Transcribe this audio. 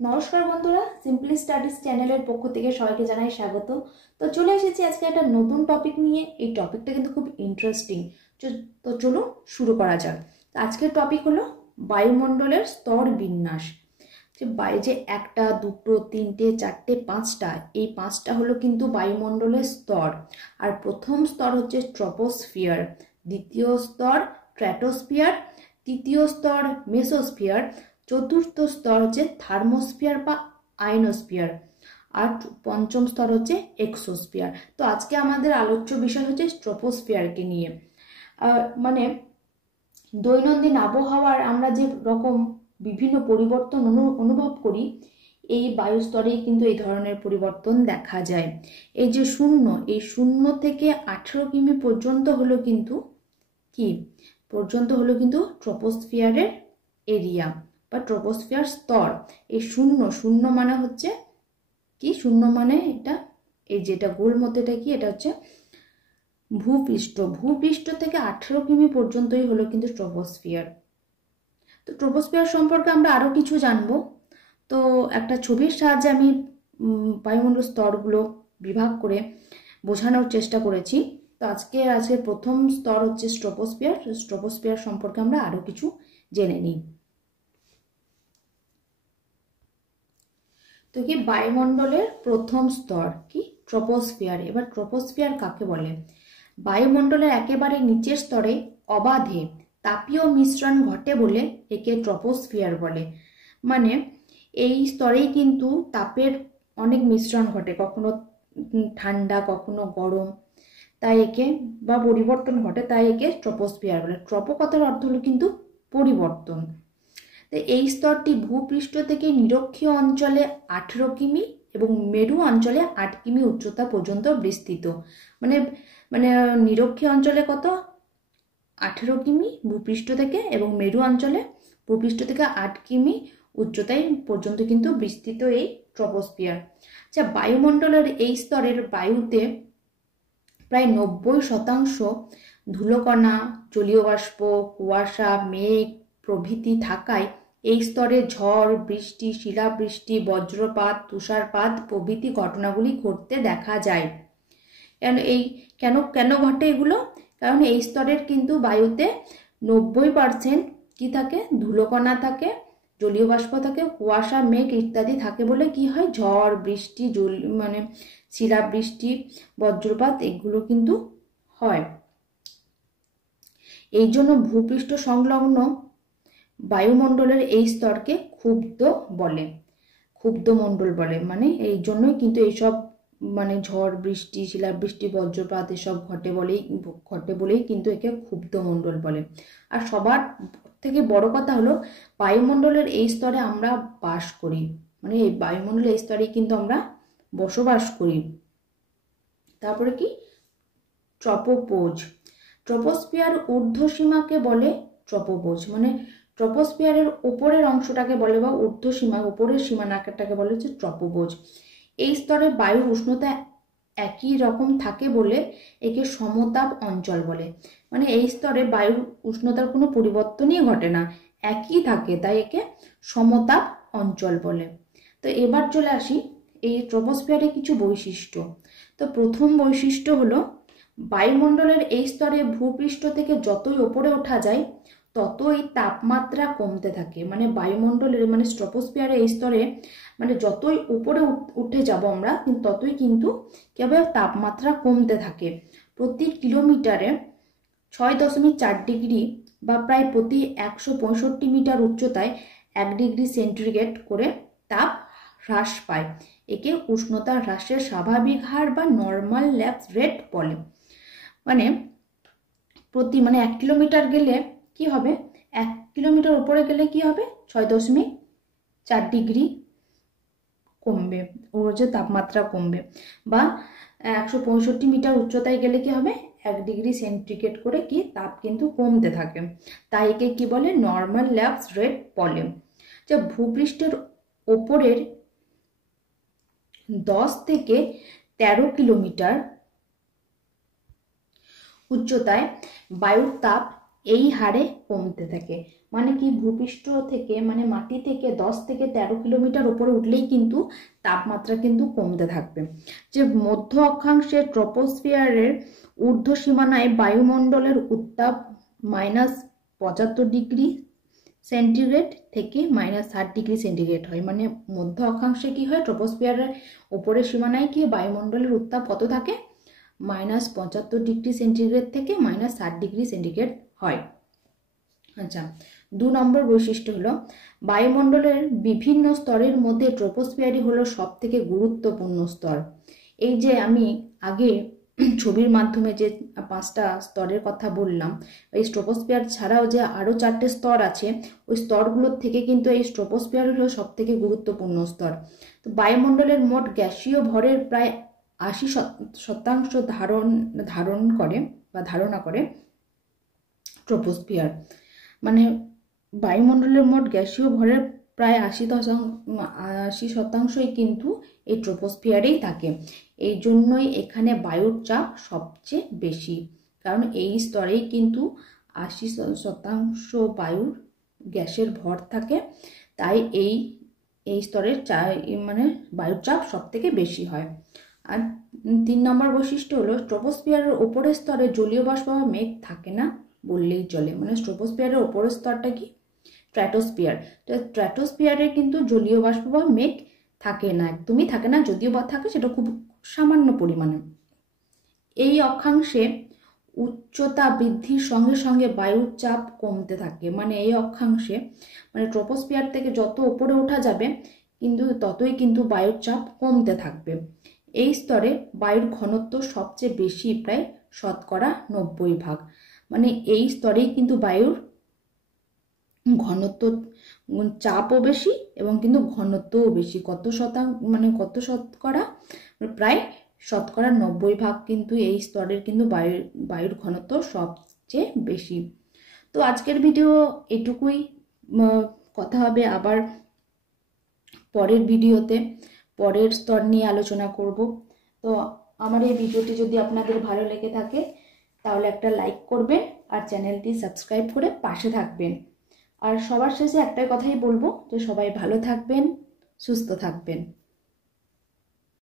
নমস্কার বন্ধুরা, simply studies চ্যানেলের পক্ষ থেকে সবাইকে জানাই স্বাগত। তো চলে এসেছি আজকে একটা নতুন টপিক নিয়ে। এই টপিকটা কিন্তু খুব ইন্টারেস্টিং। তো চলো শুরু করা যাক। আজকের টপিক হলো বায়ুমণ্ডলের স্তর বিন্যাস। যে একটা, দুটো, তিনটে, চারটে, পাঁচটা, এই পাঁচটা হলো কিন্তু বায়ুমণ্ডলের স্তর। আর প্রথম স্তর হচ্ছে ট্রপোস্ফিয়ার, দ্বিতীয় স্তর স্ট্র্যাটোস্ফিয়ার, তৃতীয় স্তর মেসোস্ফিয়ার, চতুর্থ স্তর হচ্ছে থার্মোস্ফিয়ার বা আয়নোস্ফিয়ার, আর পঞ্চম স্তর হচ্ছে এক্সোস্ফিয়ার। তো আজকে আমাদের আলোচ্য বিষয় হচ্ছে ট্রপোস্ফিয়ারকে নিয়ে। মানে দৈনন্দিন আবহাওয়ার আমরা যে রকম বিভিন্ন পরিবর্তন অনুভব করি, এই বায়ুস্তরেই কিন্তু এই ধরনের পরিবর্তন দেখা যায়। এই যে শূন্য, এই 0 থেকে 18 কিমি পর্যন্ত হলো কিন্তু ট্রপোস্ফিয়ারের এরিয়া বা ট্রপোস্ফিয়ার স্তর। এই শূন্য মানে হচ্ছে কি? শূন্য মানে এটা, এই যেটা গোল মতো, এটা কি? এটা হচ্ছে ভূপৃষ্ঠ থেকে 18 কিমি পর্যন্তই হলো কিন্তু ট্রপোস্ফিয়ার। তো ট্রপোস্ফিয়ার সম্পর্কে আমরা আরো কিছু জানবো। তো একটা ছবির সাহায্যে আমি বায়ুমণ্ডল স্তরগুলো বিভাগ করে বোঝানোর চেষ্টা করেছি। তো আজকে প্রথম স্তর হচ্ছে ট্রপোস্ফিয়ার সম্পর্কে আমরা আরো কিছু জেনে নিই। তো কি বায়ুমণ্ডলের প্রথম স্তর কি? ট্রপোস্ফিয়ার। এবার ট্রপোস্ফিয়ার কাকে বলে? বায়ুমণ্ডলের একেবারে নিচের স্তরে অবাধে তাপীয় মিশ্রণ ঘটে বলে একে ট্রপোস্ফিয়ার বলে। মানে এই স্তরেই কিন্তু তাপের অনেক মিশ্রণ ঘটে, কখনো ঠান্ডা কখনো গরম, তাই একে বা পরিবর্তন ঘটে, তাই একে ট্রপোস্ফিয়ার বলে। ট্রপো কথার অর্থ হলো কিন্তু পরিবর্তন। তো এই স্তরটি ভূপৃষ্ঠ থেকে নিরক্ষীয় অঞ্চলে 18 কিমি এবং মেরু অঞ্চলে 8 কিমি উচ্চতা পর্যন্ত বিস্তৃত। মানে মানে নিরক্ষীয় অঞ্চলে কত? 18 কিমি ভূপৃষ্ঠ থেকে, এবং মেরু অঞ্চলে ভূপৃষ্ঠ থেকে 8 কিমি উচ্চতায় পর্যন্ত কিন্তু বিস্তৃত এই ট্রপোস্ফিয়ার। আচ্ছা, বায়ুমণ্ডলের এই স্তরের বায়ুতে প্রায় 90% ধুলোকণা, জলীয় বাষ্প, কুয়াশা, মেঘ প্রভৃতি থাকায় এই স্তরে ঝড়, বৃষ্টি, শিলাবৃষ্টি, বজ্রপাত, তুষারপাত প্রভৃতি ঘটনাগুলি ঘটতে দেখা যায়। কেন ঘটে এগুলো? কারণ এই স্তরের কিন্তু বায়ুতে 90% কি থাকে? ধুলোকণা থাকে, জলীয় বাষ্প থাকে, কুয়াশা, মেঘ ইত্যাদি থাকে বলে কি হয়? ঝড়, বৃষ্টি, শিলাবৃষ্টি, বজ্রপাত এগুলো কিন্তু হয়। এই জন্য ভূপৃষ্ঠ সংলগ্ন বায়ুমণ্ডলের এই স্তরকে ক্ষুব্ধ মণ্ডল বলে। মানে এই জন্যই কিন্তু এইসব ঝড়, বৃষ্টি, শিলাবৃষ্টি, বজ্রপাত এসব ঘটে বলেই কিন্তু একে ক্ষুব্ধ মণ্ডল বলে। আর সবার থেকে বড় কথা হলো, বায়ুমণ্ডলের এই স্তরে আমরা বাস করি। মানে এই বায়ুমণ্ডলের এই স্তরে কিন্তু আমরা বসবাস করি। তারপরে কি? ট্রপোস্ফিয়ার ঊর্ধ্বসীমাকে বলে ট্রপোপোজ। মানে ট্রপোস্ফিয়ারের উপরের অংশটাকে বলে, বা ঊর্ধ্বসীমা, উপরের সীমানাটাকে বলে হচ্ছে ট্রপোপোজ। এই স্তরে বায়ুর উষ্ণতা একই রকম থাকে বলে একে সমতাপ অঞ্চল বলে। মানে এই স্তরে বায়ুর উষ্ণতার কোনো পরিবর্তনই ঘটে না, একই থাকে, তাই একে সমতাপ অঞ্চল বলে। তো এবার চলে আসি এই ট্রপোস্ফিয়ারের কিছু বৈশিষ্ট্য। তো প্রথম বৈশিষ্ট্য হলো, বায়ুমণ্ডলের এই স্তরে ভূপৃষ্ঠ থেকে যতই ওপরে ওঠা যায় ততই তাপমাত্রা কমতে থাকে। মানে বায়ুমণ্ডলের ট্রপোস্ফিয়ারের এই স্তরে যতই উপরে উঠে যাব আমরা, ততই কিন্তু কি হবে? তাপমাত্রা কমতে থাকে। প্রতি কিলোমিটারে 6.4 ডিগ্রি বা প্রায় প্রতি 165 মিটার উচ্চতায় 1 ডিগ্রি সেন্টিগ্রেড করে তাপ হ্রাস পায়। একে উষ্ণতা হ্রাসের স্বাভাবিক হার বা নর্মাল ল্যাপস রেট বলে। মানে 1 কিলোমিটার গেলে কি হবে? 1 কিলোমিটার উপরে গেলে কি হবে? 6.4 ডিগ্রি কমবে, ওর যে তাপমাত্রা কমবে। বা 165 মিটার উচ্চতায় গেলে কি হবে? 1 ডিগ্রি সেন্টিগ্রেড করে কি তাপ কিন্তু কমতে থাকে, তাই একে কি বলে? নর্মাল ল্যাপস রেট বলে। যে ভূপৃষ্ঠের ওপরের 10 থেকে 13 কিলোমিটার উচ্চতায় বায়ুর তাপ এই হারে কমতে থাকে। মানে কি, ভূপৃষ্ঠ থেকে মানে মাটি থেকে 10 থেকে 13 কিলোমিটার উপরে উঠলেই কিন্তু তাপমাত্রা কিন্তু কমতে থাকবে। যে মধ্য অক্ষাংশে ট্রপোস্ফিয়ারের ঊর্ধ্ব সীমানায় বায়ুমণ্ডলের উত্তাপ -75 ডিগ্রি সেন্টিগ্রেড থেকে -60 ডিগ্রি সেন্টিগ্রেড হয়। মানে মধ্য অক্ষাংশে কি হয়, ট্রপোস্ফিয়ারের উপরের সীমানায় কি বায়ুমণ্ডলের উত্তাপ কত থাকে, -75 ডিগ্রি সেন্টিগ্রেড থেকে -60 ডিগ্রি সেন্টিগ্রেড হয়। আচ্ছা, 2 নম্বর বৈশিষ্ট্য হলো বায়ুমণ্ডলের বিভিন্ন স্তরের মধ্যে ট্রপোস্ফিয়ারই হলো সব থেকে গুরুত্বপূর্ণ স্তর। এই যে আমি আগে ছবির মাধ্যমে যে 5টা স্তরের কথা বললাম, এই ট্রপোস্ফিয়ার ছাড়াও যে আরও 4টে স্তর আছে, ওই স্তরগুলোর থেকে কিন্তু এই ট্রপোস্ফিয়ার হলো সব থেকে গুরুত্বপূর্ণ স্তর। তো বায়ুমণ্ডলের মোট গ্যাসীয় ভরের প্রায় 80% ধারণা করে ট্রপোস্ফিয়ার। মানে বায়ুমণ্ডলের মোট গ্যাসীয় ভরের প্রায় 80%ই কিন্তু এই ট্রপোস্ফিয়ারেই থাকে। এই জন্যই এখানে বায়ুর চাপ সবচেয়ে বেশি, কারণ এই স্তরেই কিন্তু 80% বায়ুর গ্যাসের ভর থাকে। তাই এই স্তরের মানে বায়ুর চাপ সব থেকে বেশি হয়। আর 3 নম্বর বৈশিষ্ট্য হলো ট্রপোস্ফিয়ারের উপরের স্তরে জলীয় বাষ্প বা মেঘ থাকে না বললেই চলে। মানে ট্রপোস্ফিয়ারের উপরের স্তরটা কি, স্ট্র্যাটোস্ফিয়ার। তো স্ট্র্যাটোস্ফিয়ারে কিন্তু জলীয় বাষ্প বা মেঘ থাকে না, একদমই থাকে না, যদিও বা থাকে সেটা খুব সামান্য পরিমাণে। এই অক্ষাংশে উচ্চতা বৃদ্ধির সঙ্গে সঙ্গে বায়ুর চাপ কমতে থাকে। মানে এই অক্ষাংশে মানে ট্রপোস্ফিয়ার থেকে যত উপরে ওঠা যাবে কিন্তু ততই কিন্তু বায়ুর চাপ কমতে থাকবে। এই স্তরে বায়ুর ঘনত্ব সবচেয়ে বেশি, প্রায় 90%। মানে এই স্তরেই কিন্তু বায়ুর ঘনত্ব, চাপও বেশি এবং কিন্তু ঘনত্বও বেশি। কত শতকরা, প্রায় 90% কিন্তু এই স্তরের কিন্তু বায়ুর ঘনত্ব সবচেয়ে বেশি। তো আজকের ভিডিও এটুকুই। কথা হবে আবার পরের ভিডিওতে, পরের স্তর নিয়ে আলোচনা করব। তো আমার এই ভিডিওটি যদি আপনাদের ভালো লেগে থাকে তাহলে একটা লাইক করবেন আর চ্যানেলটি সাবস্ক্রাইব করে পাশে থাকবেন। আর সবার শেষে একটাই কথাই বলবো যে সবাই ভালো থাকবেন, সুস্থ থাকবেন।